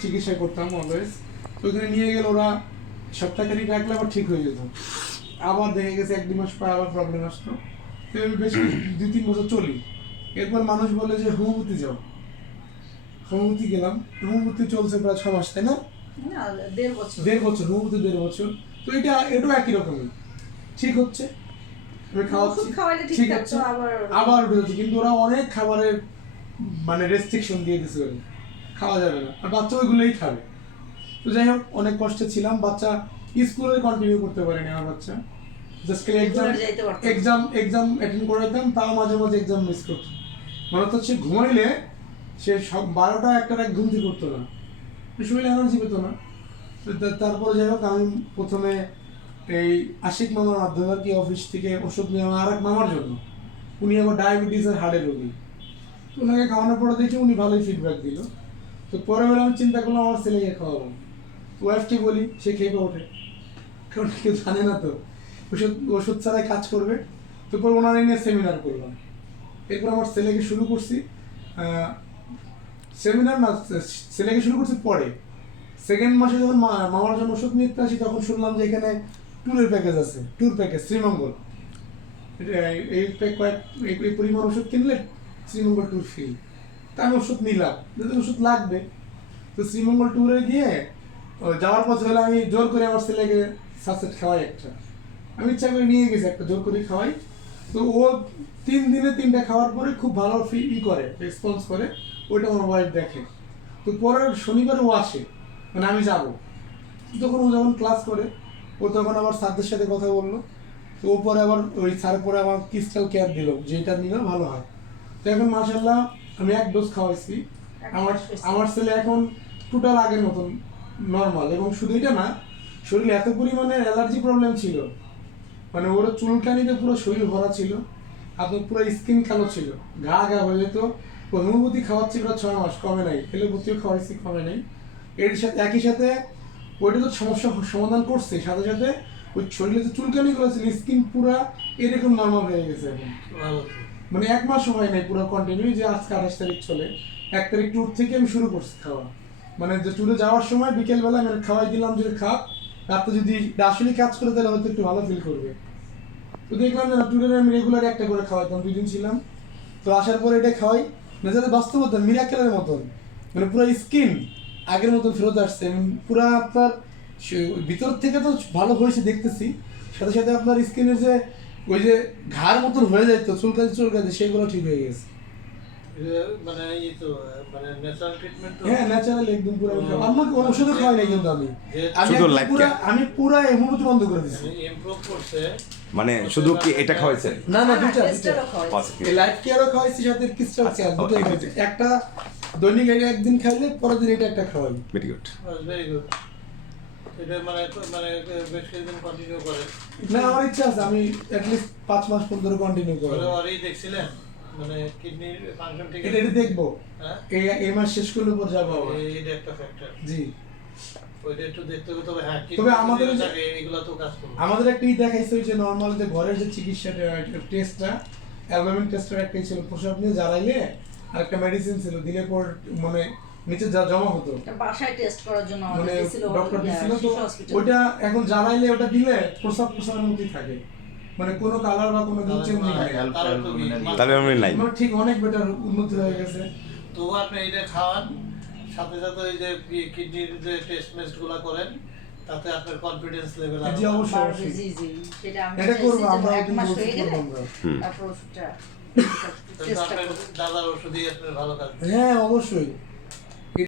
চিকিৎসা করতাম অলওয়েজ। তো ওখানে নিয়ে গেলে ওরা সপ্তাহখানিক রাখলে আবার ঠিক হয়ে যেত। আবার দেখে গেছে 1-2 মাস পর আবার প্রবলেম আসতো। তো আমি বেশ 2-3 বছর চলি। এরপর মানুষ বলে যে হোমিওপ্যাথি যাও। হোমিওপ্যাথি গেলাম, হোমিওপ্যাথি চলছে প্রায় 6 মাস, তাই না? 1.5 বছর। 1.5 বছর, হোমিওপ্যাথি 1.5 বছর। তো এটাও একই রকমই ঠিক হচ্ছে, আমি খাওয়াচ্ছি ঠিক আছে, আবার উঠে যাচ্ছে। কিন্তু ওরা অনেক খাবারের মানে রেস্ট্রিকশন দিয়ে দিছে, খাওয়া যাবে না, আর বাচ্চা ওইগুলোই খাবে। তো যাই হোক, অনেক কষ্টে ছিলাম। বাচ্চা স্কুলে কন্টিনিউ করতে পারেনি আমার বাচ্চা, জাস্ট এক্সাম অ্যাটেন্ড করাইতাম, তাও মাঝে মাঝে এক্সাম মিস করতো। মানে হচ্ছে ঘুমাইলে সে সব 12টা-1টার এক ঘুম থেকে করতো না, শরীরে এনার্জি পেতো না। তারপরে যাই হোক, আমি প্রথমে এই আশিক মামার মাধ্যমে আর কি অফিস থেকে ওষুধ নিয়ে আমার আরেক মামার জন্য, উনি আবার ডায়াবেটিস আর হার্টের রোগী। তো ওনাকে খাওয়ানোর পরে দেখি উনি ভালোই ফিডব্যাক দিল। তো পরে বেলা আমি চিন্তা করলাম আমার ছেলেকে খাওয়াবো। ওয়াইফকে বলি, সে খেয়ে ওঠে, কারণ কেউ জানে না তো ওষুধ ছাড়াই কাজ করবে। তো পরে ওনার নিয়ে সেমিনার করলাম। এরপর আমার ছেলেকে শুরু করছি, সেমিনার না, ছেলেকে শুরু করছি পরে। সেকেন্ড মাসে যখন মামার জন্য ওষুধ নিতে আসি, তখন শুনলাম যে এখানে ট্যুরের প্যাকেজ আছে, ট্যুর প্যাকেজ শ্রীমঙ্গল। এই পরিমাণ ওষুধ কিনলে শ্রীমঙ্গল ট্যুর ফ্রি। তা আমি ওষুধ নিলাম, যদি ওষুধ লাগবে। তো শ্রীমঙ্গল ট্যুরে গিয়ে যাওয়ার পথে হলে আমি জোর করে আমার ছেলেকে সাসেট খাওয়াই একটা, আমি ইচ্ছা করে নিয়ে গেছি একটা, জোর করে খাওয়াই। তো ও 3 দিনে 3টা খাওয়ার পরে খুব ভালো করে রেসপন্স করে, ওইটা আমার ওয়াইফ দেখে। তো পরের শনিবারে ও আসে, মানে আমি যাব। তখন ও যখন ক্লাস করে, ও তখন আবার স্যারদের সাথে কথা বললো। তো ও পরে আবার ওই স্যার পরে আমার ক্রিস্টাল কেয়ার দিল, যেটা নিলে ভালো হয়। তো এখন মাশাআল্লাহ আমি 1 ডোজ খাওয়াইছি। আমার ছেলে এখন টোটাল আগের মতন নর্মাল। এবং শুধু এটা না, শরীরে এত পরিমাণে অ্যালার্জি প্রবলেম ছিল, মানে ওর চুলকানিতে পুরো শরীর ভরা ছিল, আপনার পুরো স্কিন কালো ছিল, ঘা হয়ে যেত। হোমিওপ্যাথি খাওয়াচ্ছি প্রায় 6 মাস, কমে নাই। এলোপ্যাথিও খাওয়াইছি, কমে নাই। এর সাথে একই সাথে ওইটা তো সমস্যা সমাধান করছে, সাথে সাথে ওই শরীরে যে চুলকানি করেছিল, স্কিন পুরা এরকম নর্মাল হয়ে গেছে এখন। মানে 1 মাস হয় নাই পুরো কন্টিনিউ, যে আজকে 28 তারিখ চলে, 1 তারিখ ট্যুর থেকে আমি শুরু করছি খাওয়া। মানে যে ট্যুরে যাওয়ার সময় বিকেলবেলা আমি খাওয়াই দিলাম যে খাপ, রাতে যদি আসলে কাজ করে তাহলে হয়তো একটু ভালো ফিল করবে। তো দেখলাম যে ট্যুরে আমি রেগুলার একটা করে খাওয়াইতাম, 2 দিন ছিলাম। তো আসার পরে এটা খাওয়াই, না যাতে বাস্তবতা মিরাকেলের মতন, মানে পুরো স্কিন আগের মতন ফেরত আসছে। পুরো আপনার ভিতর থেকে তো ভালো হয়েছে দেখতেছি, সাথে সাথে আপনার স্কিনের যে ওই যে ঘাড় মতন হয়ে যায় তো চুলকাতে সেগুলো ঠিক হয়ে গেছে। মানে এই তো মানে ন্যাচারাল ট্রিটমেন্ট তো। হ্যাঁ, ন্যাচারাল একদম পুরো। আমাকে কোনো ওষুধ খাওয়াই নাই কিন্তু আমি পুরো হোমিওপ্যাথি বন্ধ করে দিয়েছি। ইমপ্রুভ করছে, মানে শুধু কি এটা খাওয়াইছেন? না দুটো Positive. এই লাইফ কেয়ারও খাওয়াইছি, সাথে ক্রিস্টাল কেয়ার দুটোই খাইছি। একটা দৈনিক একদিন খাইলে পরের দিন এটা একটা খাওয়াই। Very good. Very good. এটা মানে বেশ কিছুদিন কন্টিনিউ করে। না, আমার ইচ্ছা আছে আমি অ্যাটলিস্ট 5 মাস পর্যন্ত কন্টিনিউ করব। ওরই দেখছিলেন মানে কিডনির ফাংশন ঠিক এটা দেখবো, হ্যাঁ এই মাস শেষ করলে পর যাবো আবার। এইটা একটা ফ্যাক্টর। জি, ওইটা একটু দেখতে হবে। তবে হ্যাঁ, তবে আমাদের এগুলো তো কাজ করবে। আমাদের একটা দেখাইছে ওই যে নরমাল যে ঘরের যে চিকিৎসা টেস্টটা, অ্যালবামিন টেস্টের একটাই ছিল, প্রসাব নিয়ে জ্বালাইলে আর একটা মেডিসিন ছিল, দিলে পর মানে নিচে যা জমা হতো, বাসায় টেস্ট করার জন্য মানে দিছিল ডক্টর দিছিল। তো ওইটা এখন জ্বালাইলে ওটা দিলে প্রসাবের মধ্যেই থাকে, মানে কোনো কালার বা কোনো কিছু চেঞ্জ নেই। তাহলে আমি নাই, ঠিক অনেক বেটার উন্নতি হয়ে গেছে। তো আপনি এটা খাওয়ান, সাথে সাথে ওই যে কিডনির যে টেস্ট গুলো করেন, তাতে আপনার কনফিডেন্স লেভেল জি অবশ্যই জি সেটা আমি এটা করব আমরা, এক মাস হয়ে গেলে আমরা তারপর ওষুধটা আপনার দাদার ওষুধই আপনার ভালো কাজ। হ্যাঁ অবশ্যই।